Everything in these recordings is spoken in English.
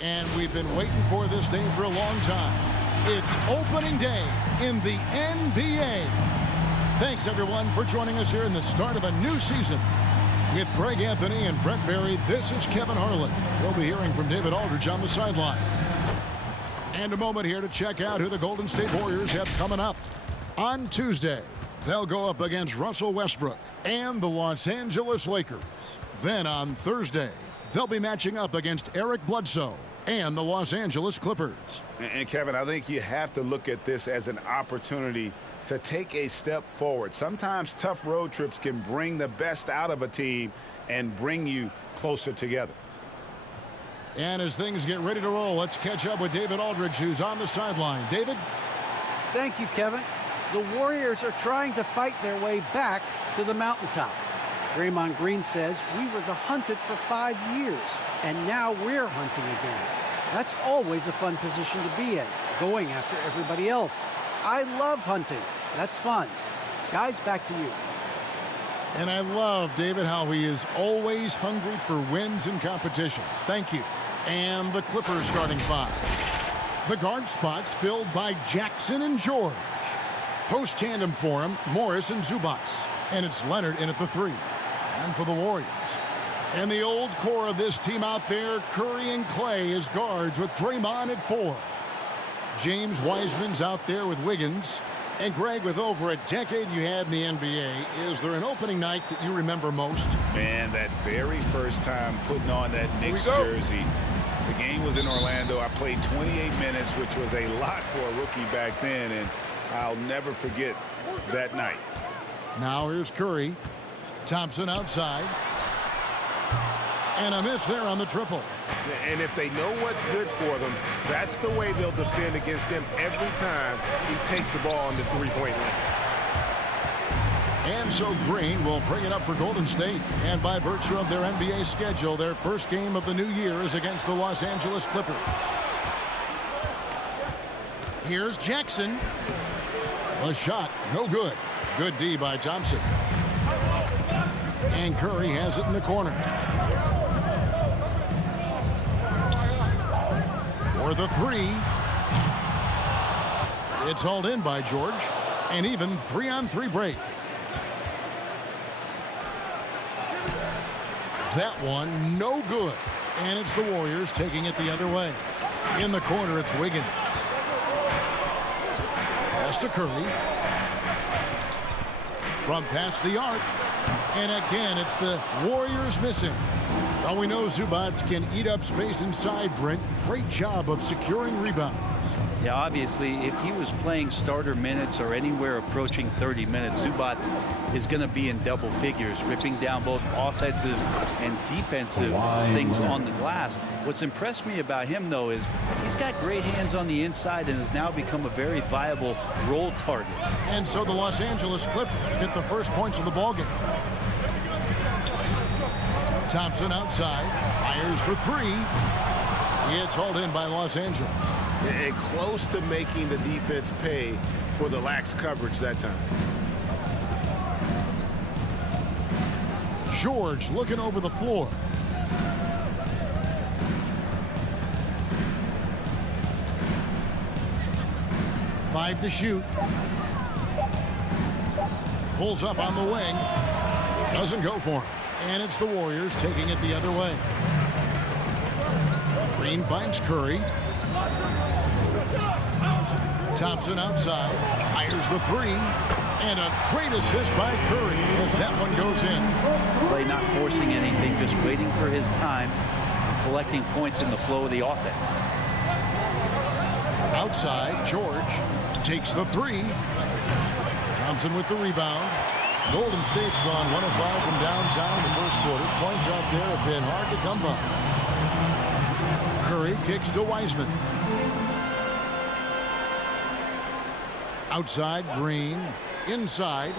And we've been waiting for this day for a long time. It's opening day in the NBA. Thanks, everyone, for joining us here in the start of a new season. With Greg Anthony and Brent Barry, this is Kevin Harlan. We'll be hearing from David Aldridge on the sideline. And a moment here to check out who the Golden State Warriors have coming up. On Tuesday, they'll go up against Russell Westbrook and the Los Angeles Lakers. Then on Thursday, they'll be matching up against Eric Bledsoe and the Los Angeles Clippers. And Kevin, I think you have to look at this as an opportunity to take a step forward. Sometimes tough road trips can bring the best out of a team and bring you closer together. And as things get ready to roll, let's catch up with David Aldridge, who's on the sideline. David? Thank you, Kevin. The Warriors are trying to fight their way back to the mountaintop. Draymond Green says we were the hunted for 5 years, and now we're hunting again. That's always a fun position to be in, going after everybody else. I love hunting. That's fun. Guys, back to you. And I love, David, how he is always hungry for wins in competition. Thank you. And the Clippers starting five. The guard spots filled by Jackson and George. Post-tandem for him, Morris and Zubac. And it's Leonard in at the three. And for the Warriors. And the old core of this team out there, Curry and Clay as guards with Draymond at four. James Wiseman's out there with Wiggins. And Greg, with over a decade you had in the NBA, is there an opening night that you remember most? Man, that very first time putting on that Knicks jersey. The game was in Orlando. I played 28 minutes, which was a lot for a rookie back then, and I'll never forget that night. Now here's Curry. Thompson outside. And a miss there on the triple. And if they know what's good for them, that's the way they'll defend against him every time he takes the ball on the three-point line. And so Green will bring it up for Golden State. And by virtue of their NBA schedule, their first game of the new year is against the Los Angeles Clippers. Here's Jackson. A shot, no good. Good D by Thompson. And Curry has it in the corner. For the three. It's hauled in by George. And even 3-on-3 break. That one, no good. And it's the Warriors taking it the other way. In the corner, it's Wiggins. Pass to Curry. From past the arc. And again, it's the Warriors missing. Well, we know Zubac can eat up space inside, Brent. Great job of securing rebounds. Yeah, obviously, if he was playing starter minutes or anywhere approaching 30 minutes, Zubac is going to be in double figures, ripping down both offensive and defensive things on the glass. What's impressed me about him, though, is he's got great hands on the inside and has now become a very viable role target. And so the Los Angeles Clippers get the first points of the ballgame. Thompson outside, fires for three. It's hauled in by Los Angeles. And close to making the defense pay for the lax coverage that time. George looking over the floor. Five to shoot. Pulls up on the wing. Doesn't go for him. And it's the Warriors taking it the other way. Green finds Curry. Thompson outside. Fires the three. And a great assist by Curry as that one goes in. Clay not forcing anything, just waiting for his time, collecting points in the flow of the offense. Outside, George takes the three. Thompson with the rebound. Golden State's gone 1 of 5 from downtown in the first quarter. Points out there have been hard to come by. Curry kicks to Wiseman. Outside, Green. Inside.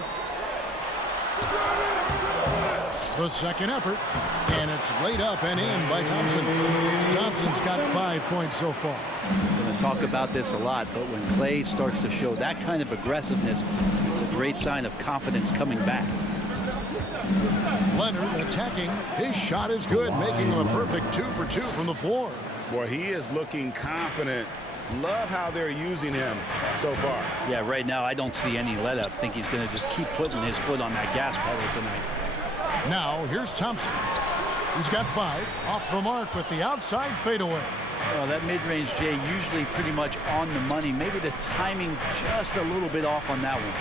The second effort. And it's laid up and in by Thompson. Thompson's got 5 points so far. We're going to talk about this a lot, but when Clay starts to show that kind of aggressiveness, it's a great sign of confidence coming back. Leonard attacking. His shot is good, making him a perfect 2 for 2 from the floor. Boy, he is looking confident. Love how they're using him so far. Yeah, right now I don't see any let up. I think he's going to just keep putting his foot on that gas pedal tonight. Now here's Thompson. He's got 5 off the mark with the outside fadeaway. Well, that mid-range, Jay, usually pretty much on the money. Maybe the timing just a little bit off on that one.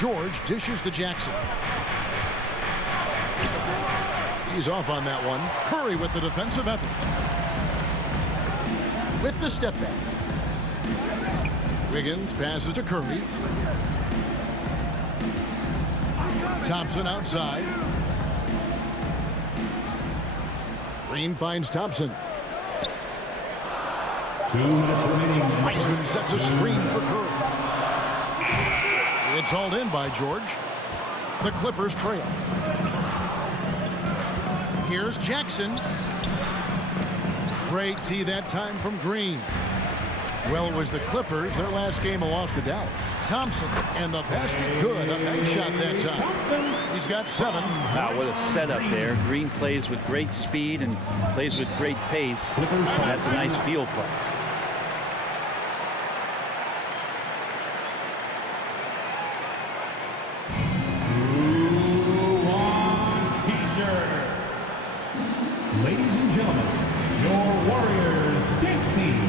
George dishes to Jackson. He's off on that one. Curry with the defensive effort. With the step back. Wiggins passes to Curry. Thompson outside. Green finds Thompson. 2 minutes remaining. Wiseman sets a screen for Curry. It's hauled in by George. The Clippers trail. Here's Jackson. Great tee that time from Green. Well, it was the Clippers. Their last game a loss to Dallas. Thompson and the basket good. A nice shot that time. He's got 7. Wow, what a setup there. Green plays with great speed and plays with great pace. That's a nice field play. Ladies and gentlemen, your Warriors dance team.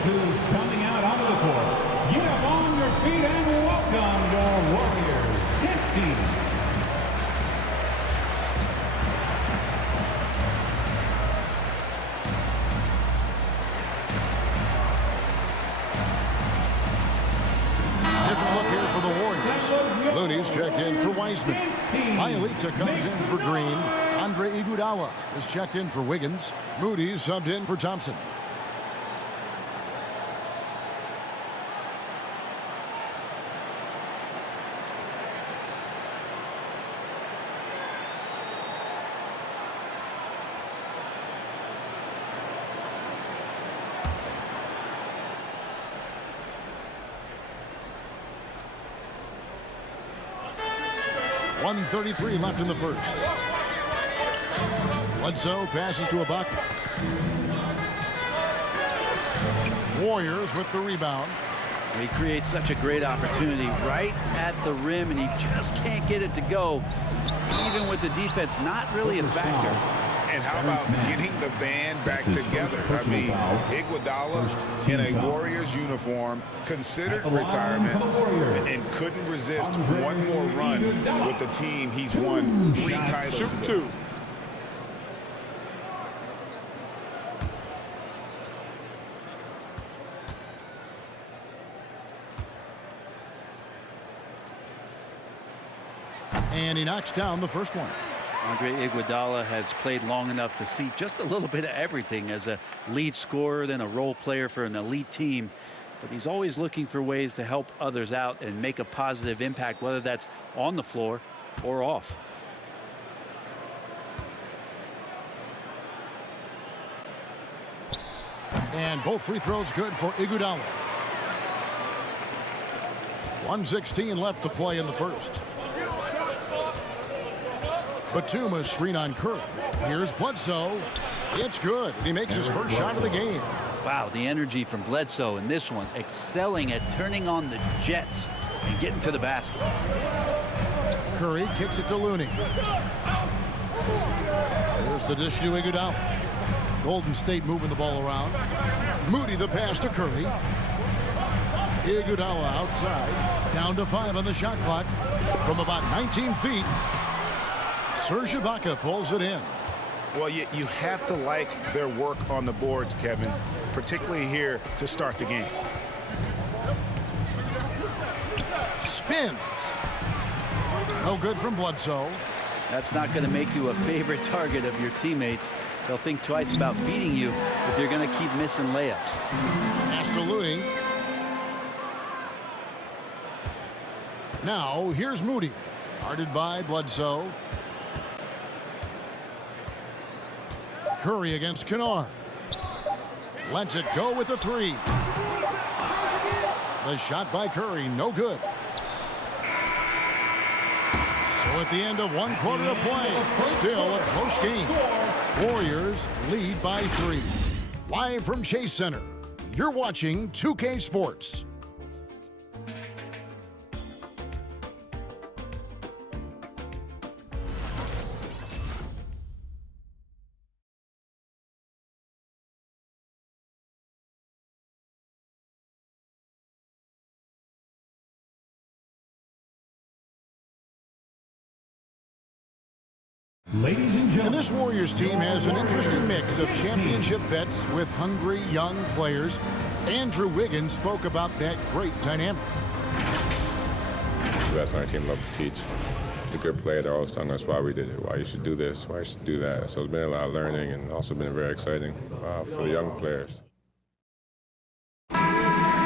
Who's coming out onto the court. Get up on your feet and welcome your Warriors dance team. Different look here for the Warriors. Looney's checked in for Wiseman. Ielitsa comes in for Green. Andre Iguodala is checked in for Wiggins. Moody's subbed in for Thompson. .133 left in the first. Bledsoe passes to Ibaka. Warriors with the rebound. He creates such a great opportunity right at the rim, and he just can't get it to go. Even with the defense, not really a factor. And how about getting the band back together? I mean, Iguodala in a Warriors uniform, considered retirement, and couldn't resist one more run with the team. He's won 3 titles. Shoot 2. And he knocks down the first one. Andre Iguodala has played long enough to see just a little bit of everything as a lead scorer, then a role player for an elite team. But he's always looking for ways to help others out and make a positive impact, whether that's on the floor or off. And both free throws good for Iguodala. 1:16 left to play in the first. Batum's screen on Curry. Here's Bledsoe. It's good. He makes his first shot of the game. Wow, the energy from Bledsoe in this one, excelling at turning on the jets and getting to the basket. Curry kicks it to Looney. There's the dish to Iguodala. Golden State moving the ball around. Moody the pass to Curry. Iguodala outside. Down to 5 on the shot clock. From about 19 feet. Serge Ibaka pulls it in. Well, you have to like their work on the boards, Kevin, particularly here to start the game. Spins. No good from Bledsoe. That's not going to make you a favorite target of your teammates. They'll think twice about feeding you if you're going to keep missing layups. Pass to Looney. Now, here's Moody. Guarded by Bledsoe. Curry against Kennard. Lets it go with the 3. The shot by Curry, no good. So at the end of 1 quarter of play, still a close game. Warriors lead by 3. Live from Chase Center, you're watching 2K Sports. Ladies and And gentlemen, this Warriors team has an interesting mix of championship vets with hungry young players. Andrew Wiggins spoke about that great dynamic. The best on our team love to teach. The good player, they're always telling us why we did it, why you should do this, why you should do that. So it's been a lot of learning and also been very exciting for the young players.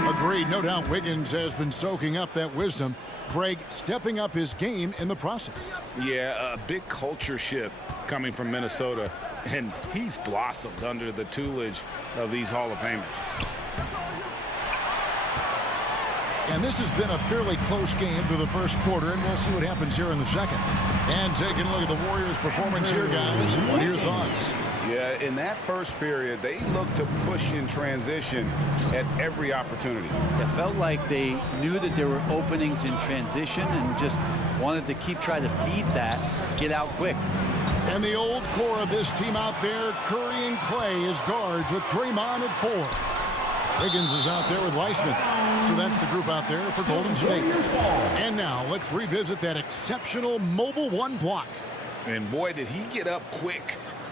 Agreed. No doubt Wiggins has been soaking up that wisdom. Greg stepping up his game in the process. Yeah, a big culture shift coming from Minnesota, and he's blossomed under the tutelage of these Hall of Famers. And this has been a fairly close game through the first quarter, and we'll see what happens here in the second. And taking a look at the Warriors' performance here, guys. What are your thoughts? Yeah, in that first period, they looked to push in transition at every opportunity. It felt like they knew that there were openings in transition and just wanted to keep trying to feed that, get out quick. And the old core of this team out there, Curry and Clay as guards with Draymond at 4. Wiggins is out there with Weissman. So that's the group out there for Golden State. And now let's revisit that exceptional mobile 1 block. And boy, did he get up quick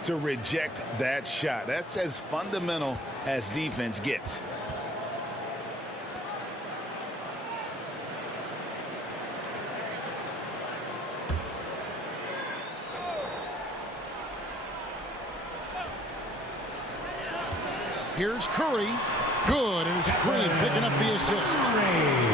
to reject that shot. That's as fundamental as defense gets. Here's Curry. Good, and it's Green picking up the assist.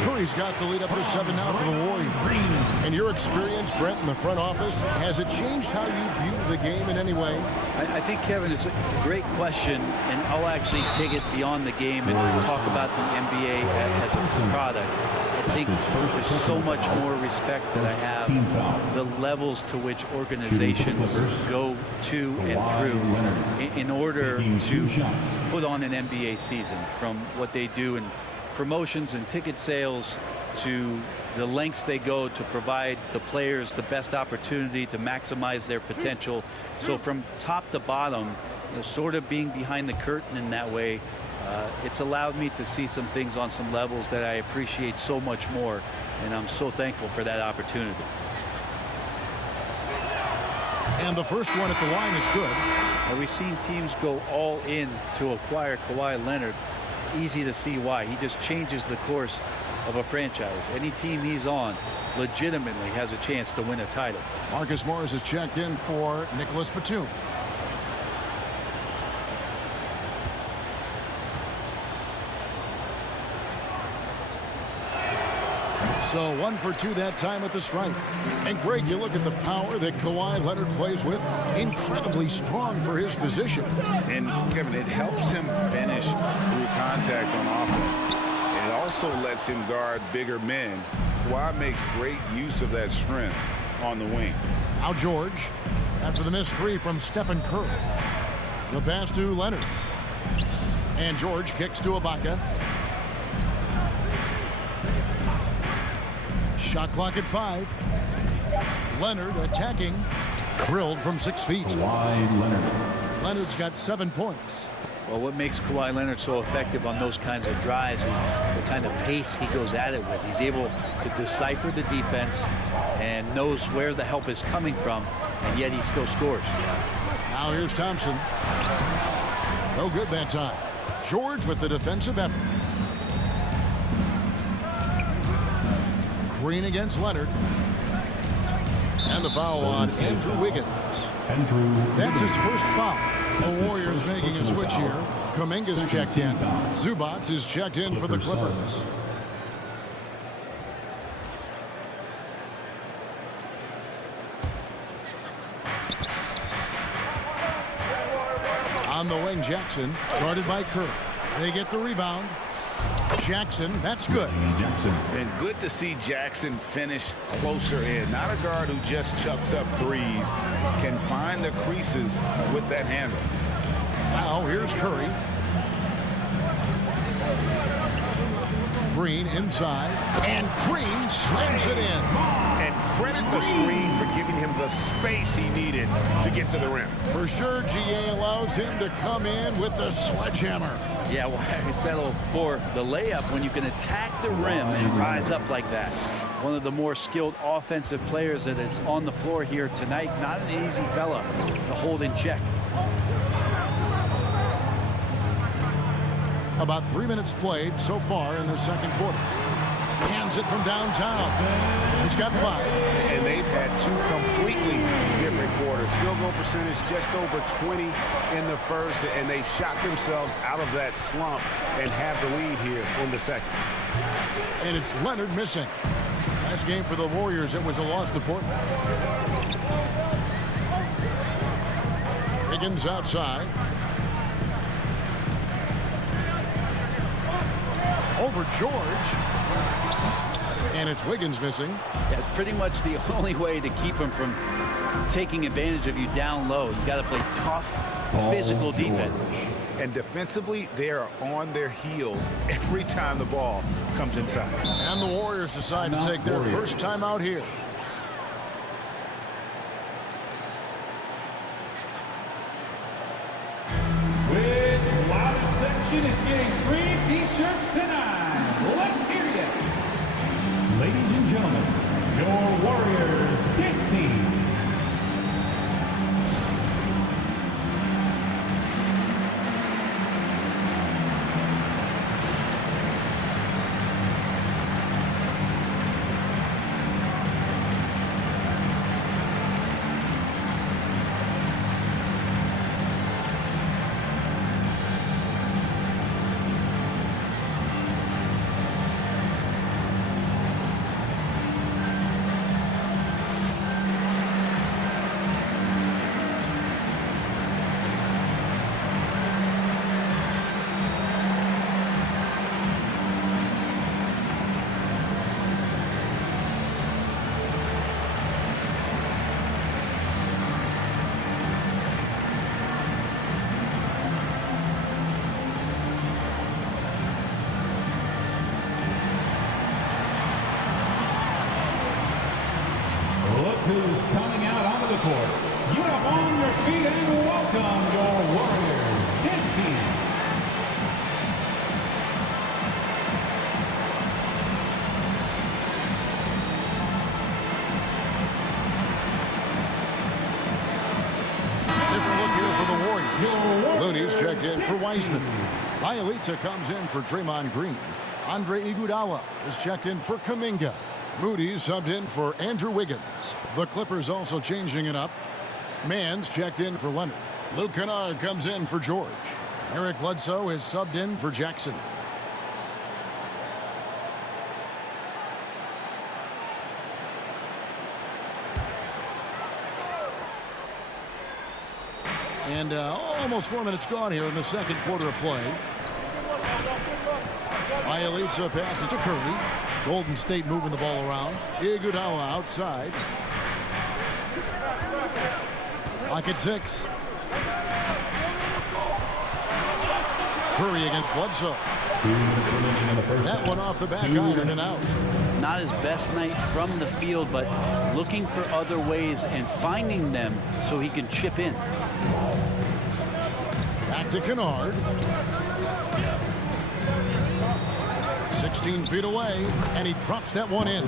Curry's got the lead up to 7 now for the Warriors. In your experience, Brent, in the front office, has it changed how you view the game in any way? I think, Kevin, it's a great question, and I'll actually take it beyond the game and talk about the NBA as a product. I think there's so much more respect that I have the levels to which organizations go to and through in order to put on an NBA season, from what they do in promotions and ticket sales to the lengths they go to provide the players the best opportunity to maximize their potential. So from top to bottom, sort of being behind the curtain in that way, it's allowed me to see some things on some levels that I appreciate so much more, and I'm so thankful for that opportunity. And the first one at the line is good. And we've seen teams go all in to acquire Kawhi Leonard. Easy to see why. He just changes the course of a franchise. Any team he's on legitimately has a chance to win a title. Marcus Morris is checked in for Nicholas Batum. So 1 for 2 that time at the stripe. And Greg, you look at the power that Kawhi Leonard plays with. Incredibly strong for his position. And Kevin, it helps him finish through contact on offense. It also lets him guard bigger men. Kawhi makes great use of that strength on the wing. Now George, after the missed 3 from Stephen Curry. The pass to Leonard. And George kicks to Ibaka. Shot clock at 5. Leonard attacking. Drilled from 6 feet. Kawhi Leonard. Leonard's got 7 points. Well, what makes Kawhi Leonard so effective on those kinds of drives is the kind of pace he goes at it with. He's able to decipher the defense and knows where the help is coming from, and yet he still scores. Now here's Thompson. No good that time. George with the defensive effort. Green against Leonard. And the foul on Andrew Wiggins. That's his first foul. The Warriors making a switch here. Kuminga's checked in. Zubac is checked in for the Clippers. On the wing, Jackson, guarded by Kerr. They get the rebound. Jackson, that's good. And good to see Jackson finish closer in. Not a guard who just chucks up threes. Can find the creases with that handle. Now here's Curry. Green inside. And Green slams it in. And credit the screen for giving him the space he needed to get to the rim. For sure, GA allows him to come in with the sledgehammer. Yeah, why settle for the layup when you can attack the rim and rise up like that? One of the more skilled offensive players that is on the floor here tonight. Not an easy fella to hold in check. About 3 minutes played so far in the second quarter. Hands it from downtown. He's got 5. And they've had 2 completely different quarters. Field goal percentage just over 20 in the first, and they've shot themselves out of that slump and have the lead here in the second. And it's Leonard missing. Last game for the Warriors, it was a loss to Portland. Wiggins outside. Over George. And it's Wiggins missing. Yeah, it's pretty much the only way to keep him from taking advantage of you down low. You got to play tough, physical defense. And defensively, they are on their heels every time the ball comes inside. And the Warriors decide to take their first time out here. With loudest section is getting free T-shirts tonight. Let's hear it. Ladies and gentlemen, your Warriors Hits Team. Who's coming out onto the court. Get up on your feet and welcome your Warriors Hit Team. Different look here for the Warriors. Looney's checked in for Wiseman. Bielitsa comes in for Draymond Green. Andre Iguodala is checked in for Kuminga. Moody's subbed in for Andrew Wiggins. The Clippers also changing it up. Mann's checked in for Leonard. Luke Kennard comes in for George. Eric Bledsoe is subbed in for Jackson. And almost 4 minutes gone here in the second quarter of play. Bielitsa passes to Curry. Golden State moving the ball around. Iguodala outside. Lock at 6. Curry against Bledsoe. That one off the back iron and out. Not his best night from the field, but looking for other ways and finding them so he can chip in. Back to Kennard. 16 feet away, and he drops that one in.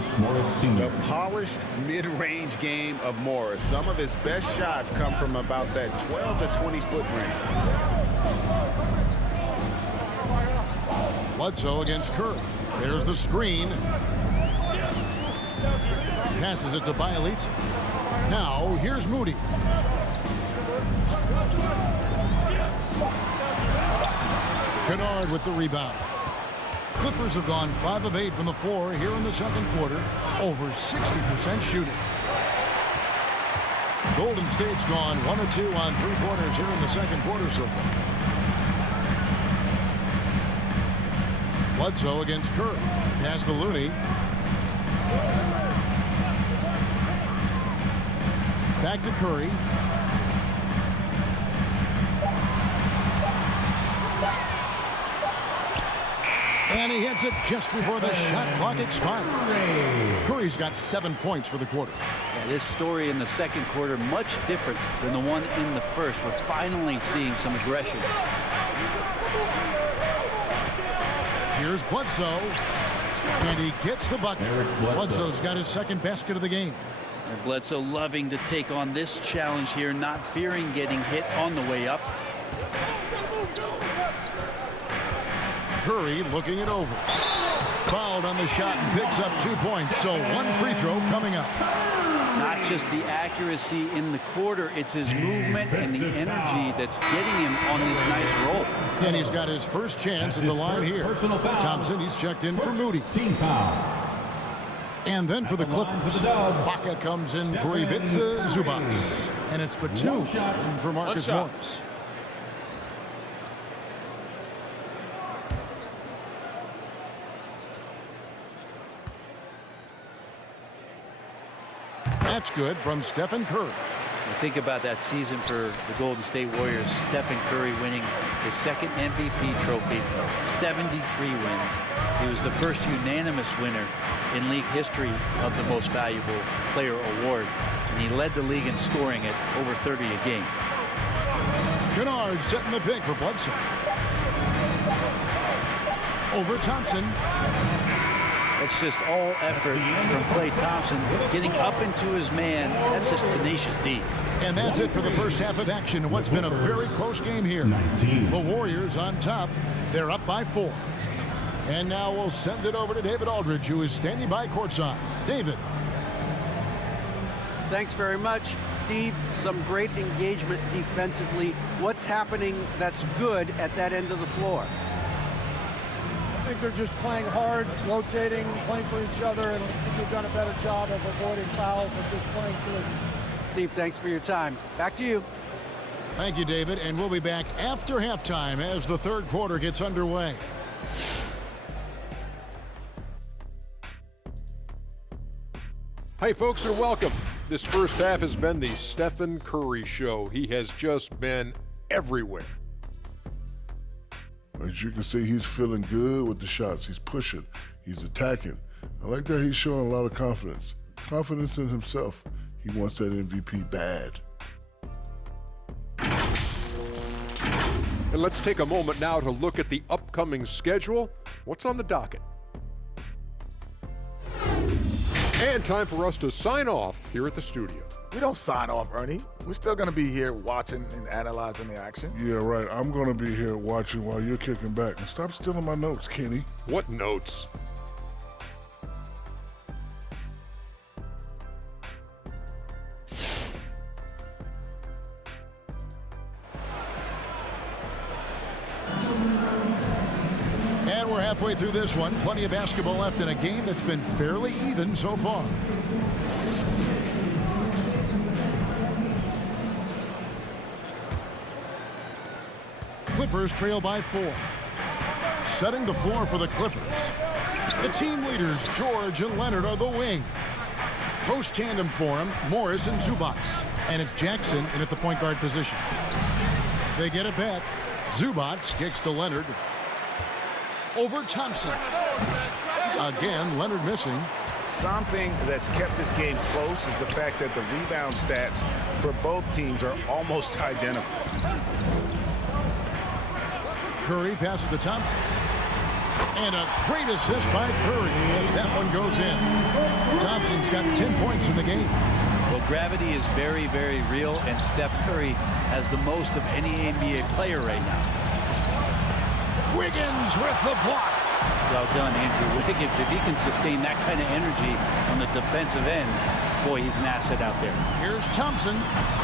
The polished mid-range game of Morris. Some of his best shots come from about that 12 to 20-foot range. Bledsoe against Curry. There's the screen. Passes it to Bielitz. Now, here's Moody. Kennard with the rebound. Clippers have gone 5 of 8 from the floor here in the second quarter. Over 60% shooting. Golden State's gone 1 of 2 on three-pointers here in the second quarter so far. Bledsoe against Curry. Pass to Looney. Back to Curry. And he hits it just before the shot clock expires. Curry's got 7 points for the quarter. Yeah, this story in the second quarter much different than the one in the first. We're finally seeing some aggression. Here's Bledsoe, and he gets the bucket. Bledsoe's got his second basket of the game. And Bledsoe loving to take on this challenge here, not fearing getting hit on the way up. Curry looking it over. Fouled on the shot and picks up 2 points, so one free throw coming up. Not just the accuracy in the quarter, it's his movement and the energy that's getting him on this nice roll. And he's got his first chance at the line here. Thompson, he's checked in for Moody. Team foul. And then for the Clippers, Baca comes in for Ivica Zubac. And it's Batum in for Marcus Morris. That's good from Stephen Curry. Think about that season for the Golden State Warriors. Stephen Curry winning his second MVP trophy, 73 wins. He was the first unanimous winner in league history of the Most Valuable Player award, and he led the league in scoring at over 30 a game. Kennard setting the pick for Bledsoe. Over Thompson. It's just all effort from Klay Thompson, getting up into his man. That's just tenacious D. And that's it for the first half of action in what's been a very close game here. 19. The Warriors on top. They're up by 4. And now we'll send it over to David Aldridge, who is standing by courtside. David. Thanks very much, Steve. Some great engagement defensively. What's happening that's good at that end of the floor? I think they're just playing hard, rotating, playing for each other, and I think they've done a better job of avoiding fouls and just playing through. Steve, thanks for your time. Back to you. Thank you, David. And we'll be back after halftime as the third quarter gets underway. Hi, folks, and welcome. This first half has been the Stephen Curry show. He has just been everywhere. As you can see, he's feeling good with the shots. He's pushing. He's attacking. I like that he's showing a lot of confidence. Confidence in himself. He wants that MVP bad. And let's take a moment now to look at the upcoming schedule. What's on the docket? And time for us to sign off here at the studio. We don't sign off, Ernie. We're still going to be here watching and analyzing the action. Yeah, right. I'm going to be here watching while you're kicking back. And stop stealing my notes, Kenny. What notes? And we're halfway through this one. Plenty of basketball left in a game that's been fairly even so far. Clippers trail by 4. Setting the floor for the Clippers. The team leaders, George and Leonard, are the wing. Post tandem for him, Morris and Zubac. And it's Jackson in at the point guard position. They get it back. Zubac kicks to Leonard. Over Thompson. Again, Leonard missing. Something that's kept this game close is the fact that the rebound stats for both teams are almost identical. Curry passes to Thompson. And a great assist by Curry as that one goes in. Thompson's got 10 points in the game. Well, gravity is very, very real, and Steph Curry has the most of any NBA player right now. Wiggins with the block. Well done, Andrew Wiggins. If he can sustain that kind of energy on the defensive end, boy, he's an asset out there. Here's Thompson.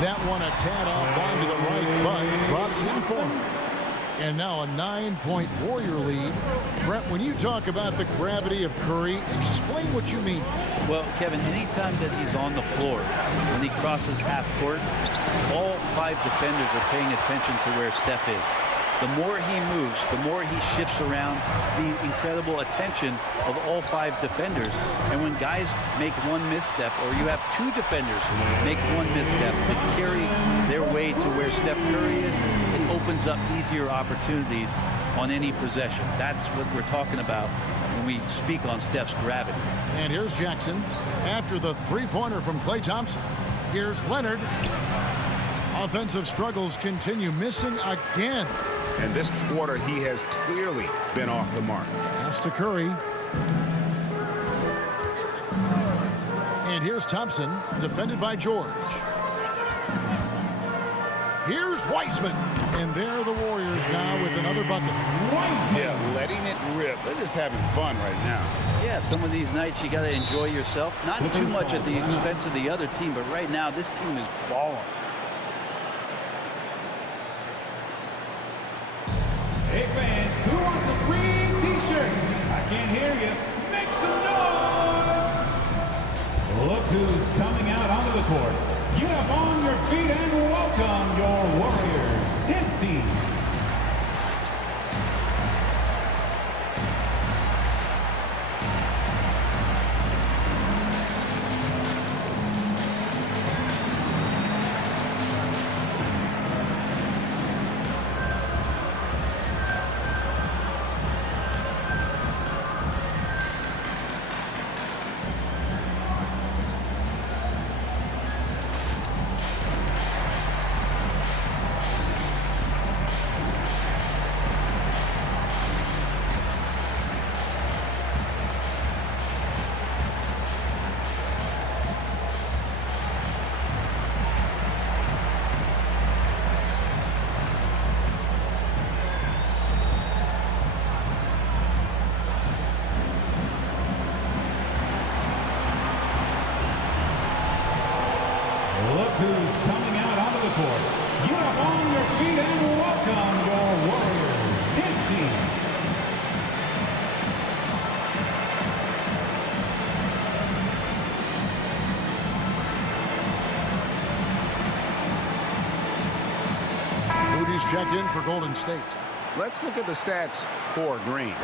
That one a tad offline to the right, but drops in for him. And now a 9-point Warrior lead. Brett, when you talk about the gravity of Curry, explain what you mean. Well, Kevin, anytime that he's on the floor, when he crosses half court, all 5 defenders are paying attention to where Steph is. The more he moves, the more he shifts around, the incredible attention of all 5 defenders. And when guys make one misstep, or you have 2 defenders make one misstep to carry their way to where Steph Curry is, it opens up easier opportunities on any possession. That's what we're talking about when we speak on Steph's gravity. And here's Jackson after the three-pointer from Klay Thompson. Here's Leonard. Offensive struggles continue, missing again. And this quarter, he has clearly been off the mark. Pass to Curry. And here's Thompson, defended by George. Here's Wiseman. And there are the Warriors now with another bucket. Yeah, letting it rip. They're just having fun right now. Yeah, some of these nights you got to enjoy yourself. Not too much at the expense of the other team, but right now this team is balling. Hey fans, who wants a free t-shirt? I can't hear you. Make some noise! Look who's coming out onto the court. Get up on your feet and welcome your Warriors, his team. Look who's coming out onto the court. Get up on your feet and welcome your Warriors, his team. Moody's checked in for Golden State. Let's look at the stats for Green.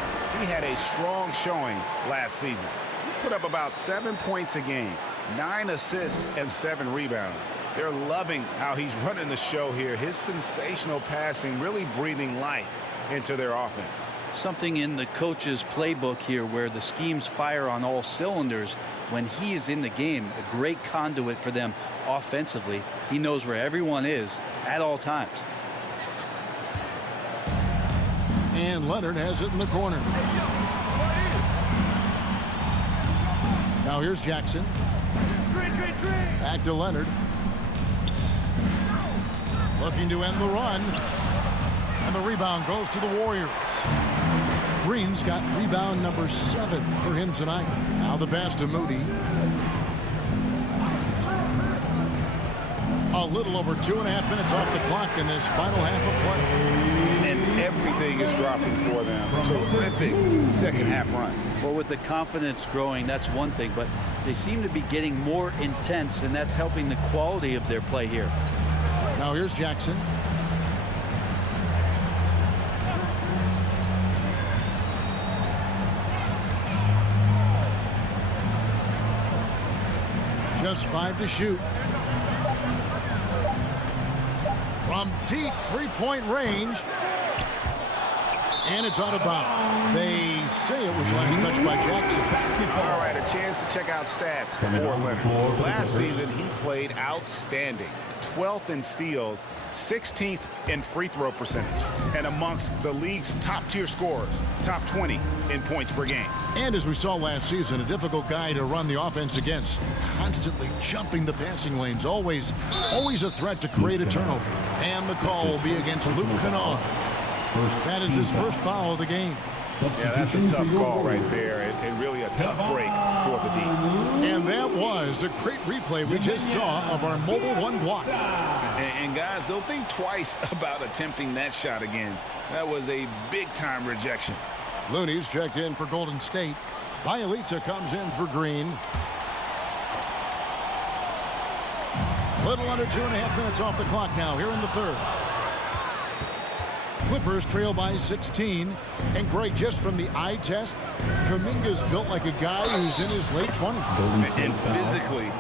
He had a strong showing last season. He put up about 7 points a game, 9 assists, and 7 rebounds. They're loving how he's running the show here. His sensational passing really breathing life into their offense. Something in the coach's playbook here where the schemes fire on all cylinders. When he is in the game, a great conduit for them offensively. He knows where everyone is at all times. And Leonard has it in the corner. Now here's Jackson. Back to Leonard. Looking to end the run. And the rebound goes to the Warriors. Green's got rebound number 7 for him tonight. Now the pass to Moody. A little over 2.5 minutes off the clock in this final half of play. And everything is dropping for them. Terrific second half run. Well, with the confidence growing, that's one thing, but they seem to be getting more intense, and that's helping the quality of their play here. Now here's Jackson. Just 5 to shoot. From deep three-point range. And it's out of bounds. They say it was last touched by Jackson. All right, a chance to check out stats for Leonard. Last season, he played outstanding. 12th in steals, 16th in free throw percentage, and amongst the league's top-tier scorers, top 20 in points per game. And as we saw last season, a difficult guy to run the offense against. Constantly jumping the passing lanes, always a threat to create a turnover. And the call will be against Luke Kennard. That is his first foul of the game. Yeah, that's a tough call right there, and really a tough break for the D. And that was a great replay we just saw of our mobile one block. And guys, they'll think twice about attempting that shot again. That was a big-time rejection. Looney's checked in for Golden State. Bielitsa comes in for Green. Little under 2.5 minutes off the clock now here in the third. Clippers trail by 16. And Greg, just from the eye test, Kuminga's built like a guy who's in his late 20s. And physically,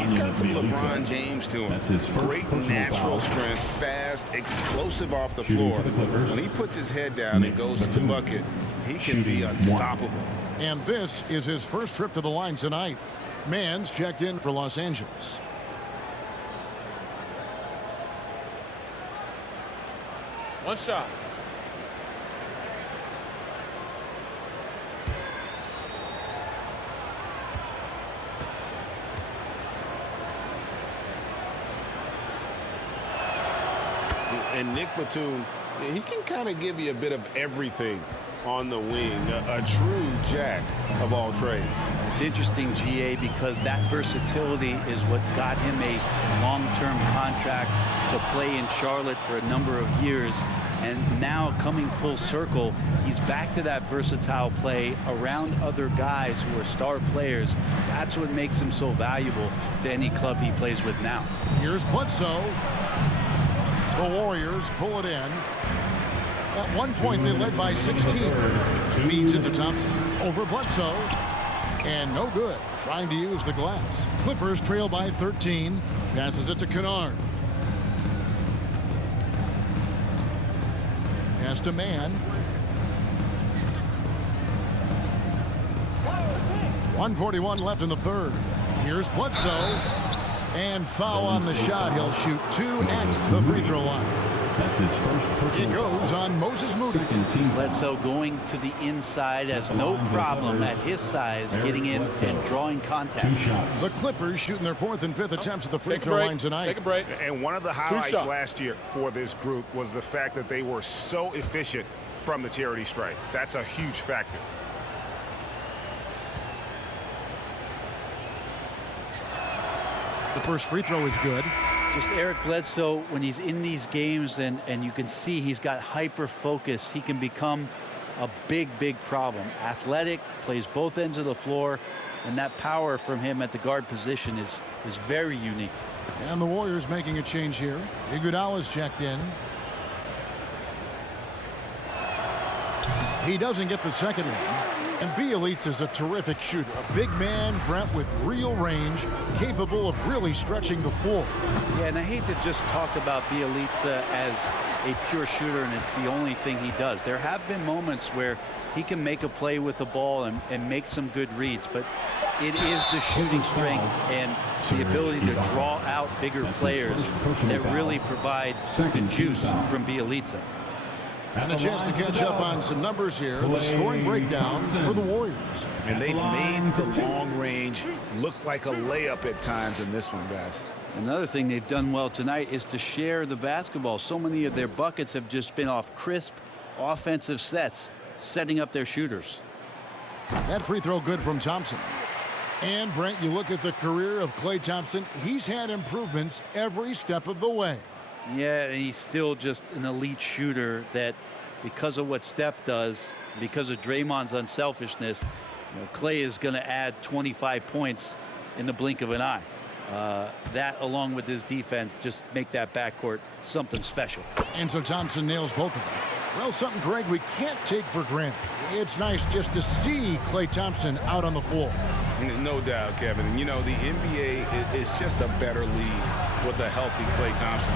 he's got some LeBron James to him. Great natural strength, fast, explosive off the floor. When he puts his head down and goes to the bucket, he can be unstoppable. And this is his first trip to the line tonight. Mann's checked in for Los Angeles. One shot. And Nick Batum, he can kind of give you a bit of everything on the wing, a true jack of all trades. It's interesting, GA, because that versatility is what got him a long-term contract to play in Charlotte for a number of years. And now coming full circle, he's back to that versatile play around other guys who are star players. That's what makes him so valuable to any club he plays with now. Here's Bledsoe. The Warriors pull it in. At one point, they led by 16. Feeds into Thompson. Over Bledsoe. And no good. Trying to use the glass. Clippers trail by 13. Passes it to Kennard. Pass to Mann. 1:41 left in the third. Here's Bledsoe. And foul on the shot. He'll shoot 2 at the free throw line. That's his first personal It goes on Moses Moody. Bledsoe going to the inside has no problem at his size getting in and drawing contact. The Clippers shooting their 4th and 5th attempts at the free throw line tonight. Take a break. And one of the highlights last year for this group was the fact that they were so efficient from the charity stripe. That's a huge factor. The first free throw is good. Just Eric Bledsoe, when he's in these games and you can see he's got hyper focus, he can become a big problem. Athletic, plays both ends of the floor, and that power from him at the guard position is very unique. And the Warriors making a change here. Iguodala's checked in. He doesn't get the second one. And Bielitsa is a terrific shooter. A big man, Brent, with real range, capable of really stretching the floor. Yeah, and I hate to just talk about Bielitsa as a pure shooter and it's the only thing he does. There have been moments where he can make a play with the ball and make some good reads, but it is the shooting strength and the ability to draw out bigger players that really provide the juice from Bielitsa. And a chance to catch up on some numbers here. The scoring breakdown for the Warriors. And they've made the long range look like a layup at times in this one, guys. Another thing they've done well tonight is to share the basketball. So many of their buckets have just been off crisp offensive sets, setting up their shooters. That free throw good from Thompson. And, Brent, you look at the career of Klay Thompson. He's had improvements every step of the way. Yeah, and he's still just an elite shooter that, because of what Steph does, because of Draymond's unselfishness, Klay is going to add 25 points in the blink of an eye. That, along with his defense, just make that backcourt something special. And so Thompson nails both of them. Well, something, Greg, we can't take for granted. It's nice just to see Klay Thompson out on the floor. No doubt, Kevin. And, you know, the NBA is just a better league with a healthy Klay Thompson.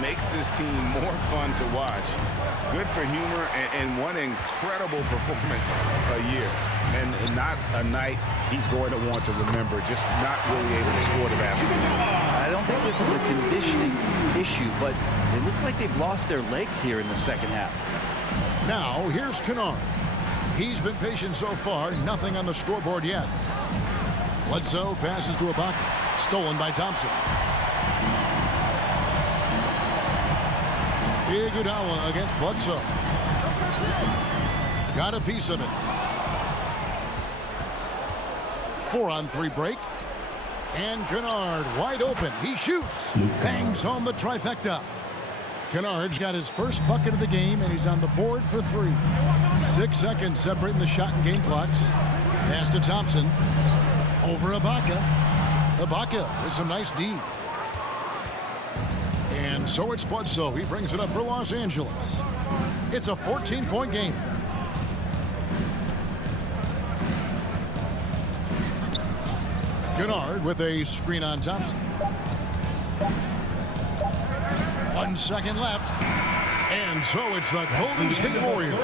makes this team more fun to watch. Good for humor and one incredible performance a year. And not a night he's going to want to remember, just not really able to score the basketball. I don't think this is a conditioning issue, but they look like they've lost their legs here in the second half. Now, here's Kennard. He's been patient so far, nothing on the scoreboard yet. Bledsoe passes to Ibaka, stolen by Thompson. Iguodala against Bledsoe. Got a piece of it. 4-on-3 break. And Kennard wide open. He shoots. Bangs home the trifecta. Kennard's got his first bucket of the game, and he's on the board for 3. 6 seconds separating the shot and game clocks. Pass to Thompson. Over Ibaka. Ibaka with some nice D. And so it's Bledsoe. He brings it up for Los Angeles. It's a 14-point game. Kennard with a screen on Thompson. 1 second left. And so it's the Golden State Warriors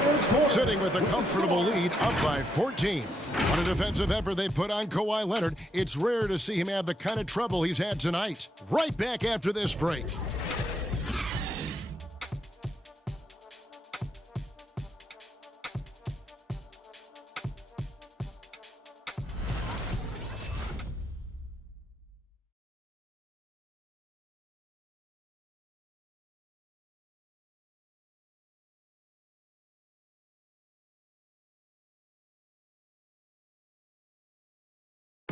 sitting with a comfortable lead up by 14. On a defensive effort they put on Kawhi Leonard, it's rare to see him have the kind of trouble he's had tonight. Right back after this break.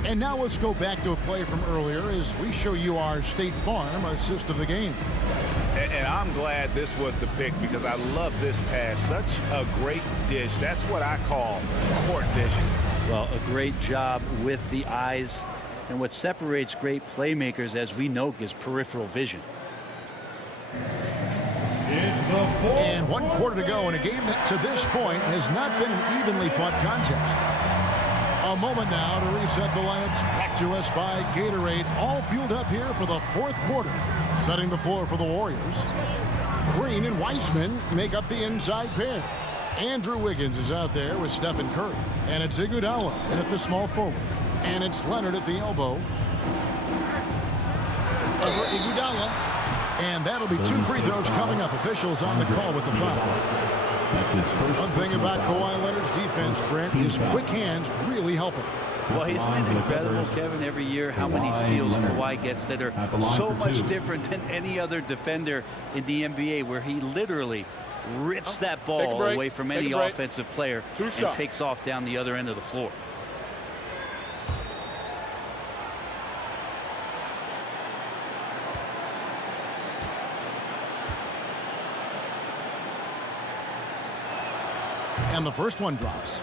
And now let's go back to a play from earlier as we show you our State Farm assist of the game. And I'm glad this was the pick because I love this pass. Such a great dish. That's what I call court vision. Well, a great job with the eyes. And what separates great playmakers, as we know, is peripheral vision. And 1 quarter to go in a game that to this point has not been an evenly fought contest. A moment now to reset the lineups. Back to us by Gatorade. All fueled up here for the 4th quarter. Setting the floor for the Warriors. Green and Weissman make up the inside pair. Andrew Wiggins is out there with Stephen Curry. And it's Iguodala in at the small forward. And it's Leonard at the elbow. Over Iguodala. And that'll be 2 free throws coming up. Officials on the call with the foul. That's his first. One thing about Kawhi Leonard's defense, Brent, is quick hands really help him. Well, isn't it incredible, Kevin, every year how many steals Kawhi gets that are so much different than any other defender in the NBA, where he literally rips that ball away from any offensive player and takes off down the other end of the floor. And the first one drops.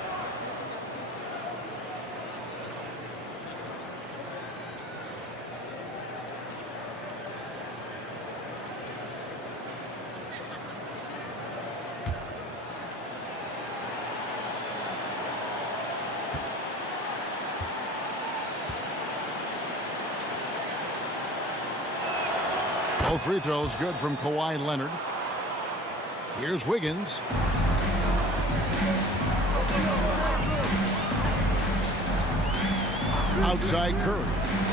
Both free throws good from Kawhi Leonard. Here's Wiggins. Outside Curry.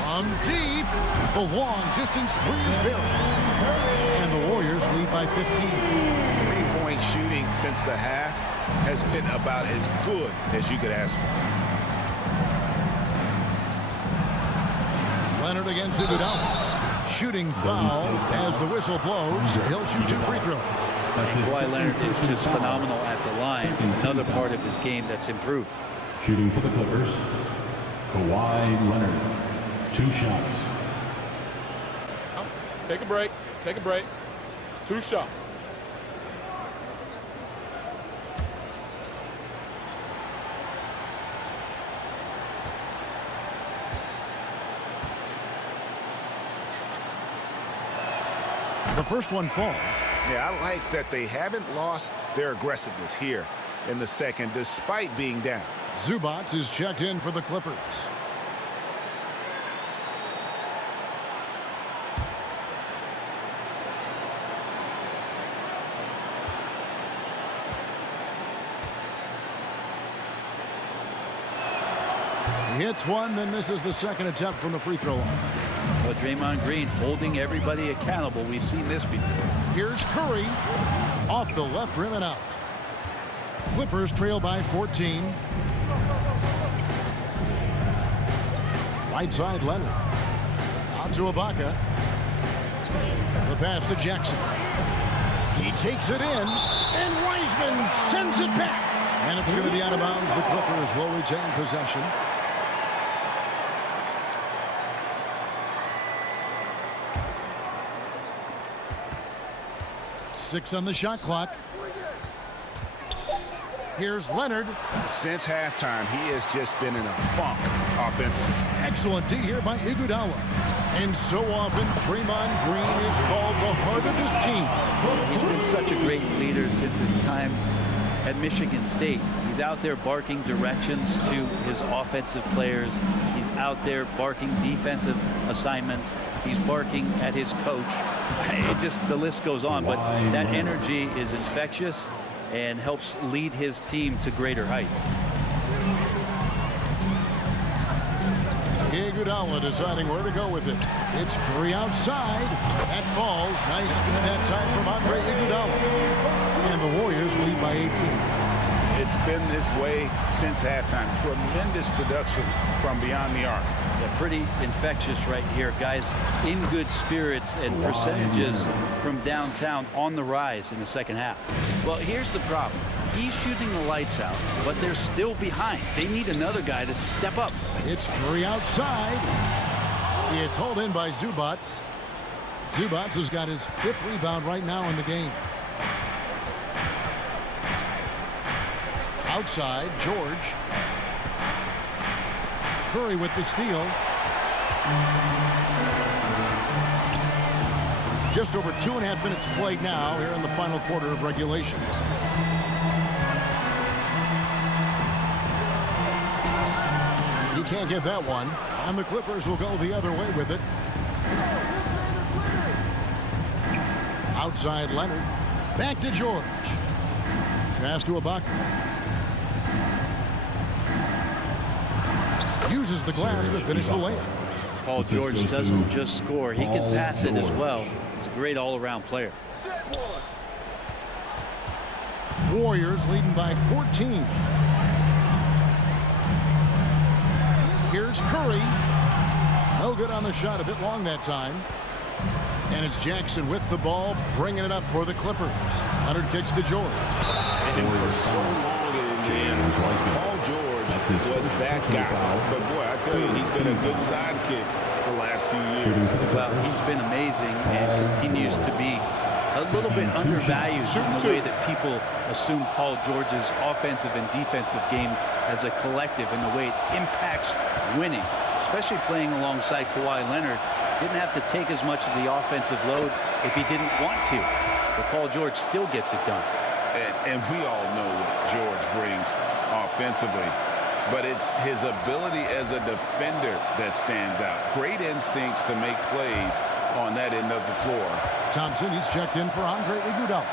From deep. The long distance three is buried. And the Warriors lead by 15. 3-point shooting since the half has been about as good as you could ask for. Leonard against Iguodala. Shooting foul as the whistle blows. He'll shoot 2 free throws. Kawhi Leonard is just phenomenal at the line. Another part of his game that's improved. Shooting for the Clippers, Kawhi Leonard. 2 shots. Take a break. Take a break. 2 shots. The first one falls. Yeah, I like that they haven't lost their aggressiveness here in the second, despite being down. Zubac is checked in for the Clippers. He hits one, then misses the second attempt from the free throw line. Well, Draymond Green holding everybody accountable. We've seen this before. Here's Curry. Off the left rim and out. Clippers trail by 14. Right side, Leonard. Out to Ibaka. The pass to Jackson. He takes it in, and Wiseman sends it back. And it's going to be out of bounds. The Clippers will retain possession. Six on the shot clock. Here's Leonard. Since halftime, he has just been in a funk offensively. Excellent D here by Iguodala. And so often, Draymond Green is called the heart of his team. He's been such a great leader since his time at Michigan State. He's out there barking directions to his offensive players. He's out there barking defensive assignments. He's barking at his coach. The list goes on, but that energy is infectious and helps lead his team to greater heights. Iguodala deciding where to go with it. It's Curry outside. That falls. Nice feed that time from Andre Iguodala. And the Warriors lead by 18. It's been this way since halftime. Tremendous production from beyond the arc. Yeah, pretty infectious right here. Guys in good spirits and percentages from downtown on the rise in the second half. Well, here's the problem. He's shooting the lights out, but they're still behind. They need another guy to step up. It's Curry outside. It's hauled in by Zubac. Zubac has got his 5th rebound right now in the game. Outside, George. Curry with the steal. Just over 2.5 minutes played now here in the final quarter of regulation. He can't get that one, and the Clippers will go the other way with it. Outside, Leonard. Back to George. Pass to Ibaka. Uses the glass to finish the layup. Paul George doesn't just score. He can pass it as well. He's a great all-around player. Warriors leading by 14. Here's Curry. No good on the shot. A bit long that time. And it's Jackson with the ball, bringing it up for the Clippers. Leonard kicks to George. And for so long in the end, Paul George was that guy. But boy, I tell you, he's been a good sidekick the last few years. Well, he's been amazing and continues to be a little bit undervalued in the way that people assume Paul George's offensive and defensive game as a collective and the way it impacts winning, especially playing alongside Kawhi Leonard. Didn't have to take as much of the offensive load if he didn't want to. But Paul George still gets it done. And we all know what George brings offensively. But it's his ability as a defender that stands out. Great instincts to make plays on that end of the floor. Thompson, he's checked in for Andre Iguodala.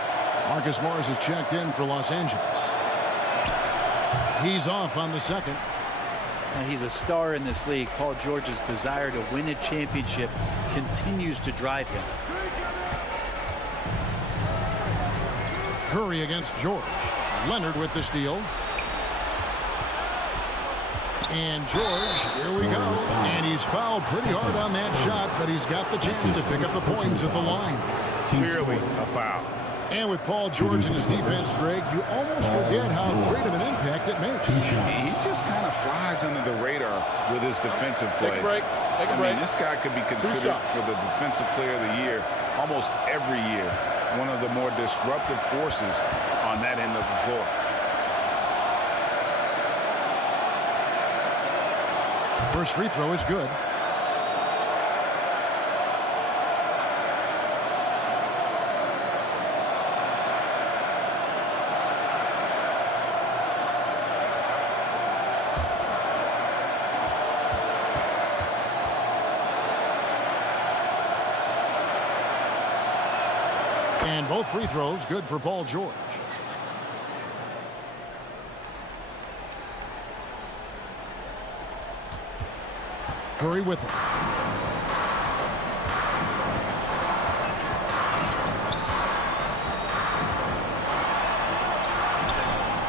Marcus Morris is checked in for Los Angeles. He's off on the second. Now, he's a star in this league. Paul George's desire to win a championship continues to drive him. Curry against George. Leonard with the steal. And George, here we go. And he's fouled pretty hard on that shot, but he's got the chance to pick up the points at the line. Clearly a foul. And with Paul George and his defense, Greg, you almost forget how great of an impact it makes. He just kind of flies under the radar with his defensive play. Take a break. Take a break. I mean, this guy could be considered for the Defensive Player of the Year almost every year. One of the more disruptive forces on that end of the floor. First free throw is good. And both free throws good for Paul George. Curry with it.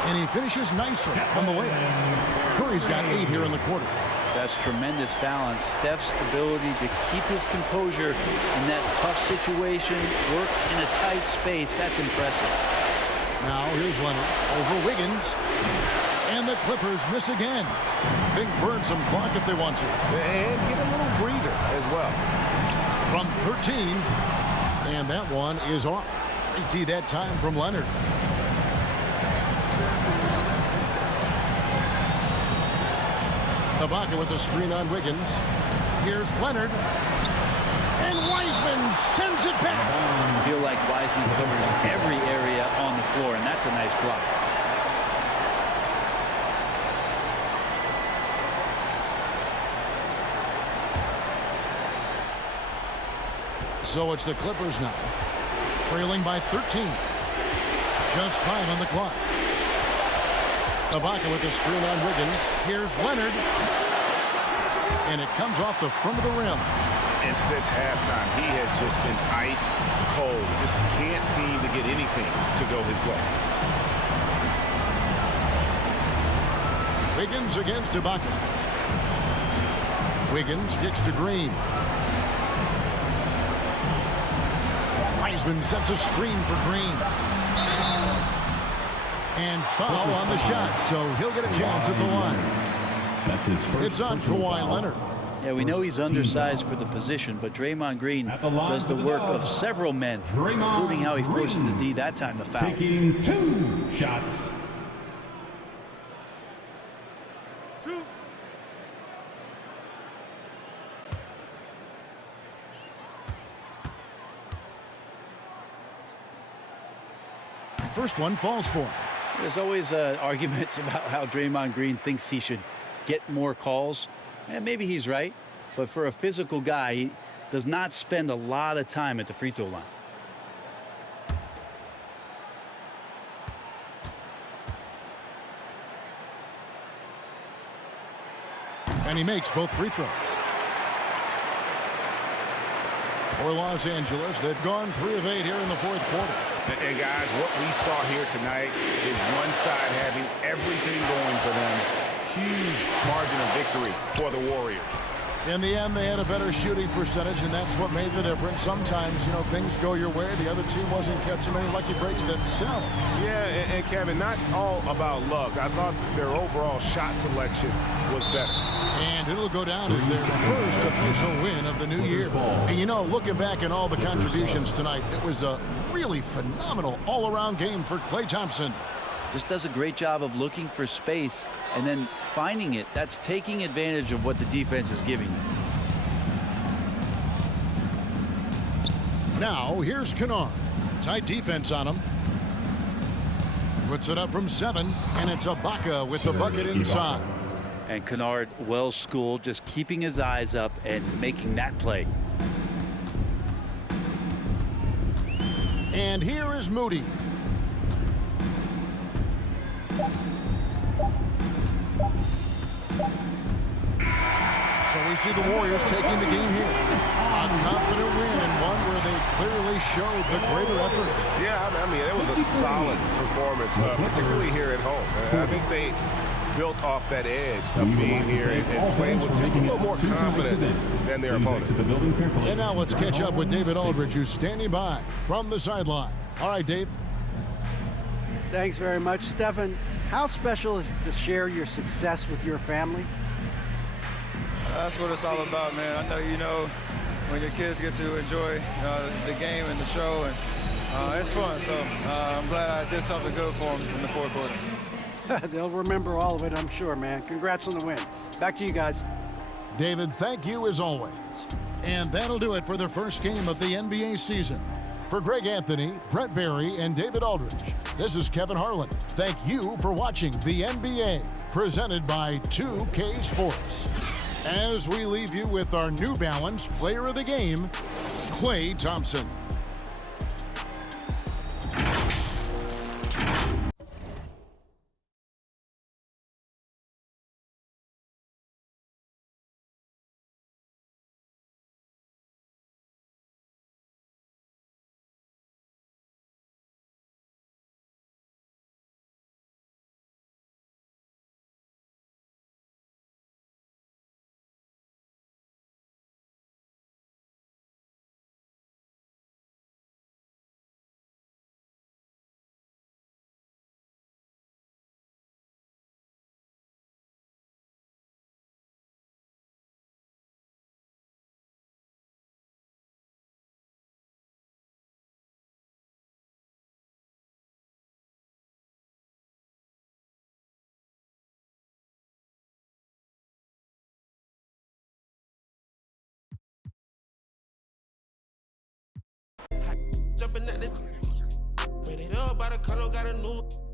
And he finishes nicely on the layup. Curry's got 8 here in the quarter. That's tremendous balance. Steph's ability to keep his composure in that tough situation, work in a tight space, that's impressive. Now here's Leonard over Wiggins. And the Clippers miss again. They burn some clock if they want to. And get a little breather as well. From 13. And that one is off. Great D that time from Leonard. Ibaka with the screen on Wiggins. Here's Leonard. And Wiseman sends it back. I feel like Wiseman covers every area on the floor, and that's a nice block. So it's the Clippers now, trailing by 13. Just 5 on the clock. Ibaka with the screen on Wiggins. Here's Leonard. And it comes off the front of the rim. And since halftime, he has just been ice cold. Just can't seem to get anything to go his way. Wiggins against Ibaka. Wiggins kicks to Green. Wiseman sets a screen for Green. And foul on the shot, so he'll get a chance at the line. That's his first. It's on Kawhi Leonard. Yeah, we know he's undersized for the position, but Draymond Green does the work of several men, including how he forces the D that time to foul. Taking 2 shots. First one falls for him. There's always arguments about how Draymond Green thinks he should get more calls. And maybe he's right, but for a physical guy, he does not spend a lot of time at the free throw line. And he makes both free throws. For Los Angeles, they've gone 3 of 8 here in the fourth quarter. And guys, what we saw here tonight is one side having everything going for them. Huge margin of victory for the Warriors. In the end, they had a better shooting percentage, and that's what made the difference. Sometimes, you know, things go your way. The other team wasn't catching many lucky breaks themselves. Yeah, and Kevin, not all about luck. I thought their overall shot selection was better. And it'll go down as their first official win of the new year. And, you know, looking back at all the contributions tonight, it was a really phenomenal all-around game for Klay Thompson. Just does a great job of looking for space and then finding it. That's taking advantage of what the defense is giving you. Now, here's Kennard. Tight defense on him. Puts it up from 7, and it's Ibaka with the bucket inside. And Kennard, well schooled, just keeping his eyes up and making that play. And here is Moody. So we see the Warriors taking the game here. A confident win and one where they clearly showed the greater effort. Yeah, I mean, it was a solid performance, particularly here at home. I think they built off that edge of being here and playing with just a little more confidence than their opponent. And now let's catch up with David Aldridge, who's standing by from the sideline. All right, Dave. Thanks very much, Stephen. How special is it to share your success with your family? That's what it's all about, man. I know you know when your kids get to enjoy the game and the show, and it's fun. So I'm glad I did something good for them in the fourth quarter. They'll remember all of it, I'm sure, man. Congrats on the win. Back to you guys. David, thank you as always. And that'll do it for the first game of the NBA season. For Greg Anthony, Brett Barry, and David Aldridge, this is Kevin Harlan. Thank you for watching the NBA, presented by 2K Sports. As we leave you with our New Balance Player of the Game, Klay Thompson. jumping at this. Ran it up by the condo, got a new.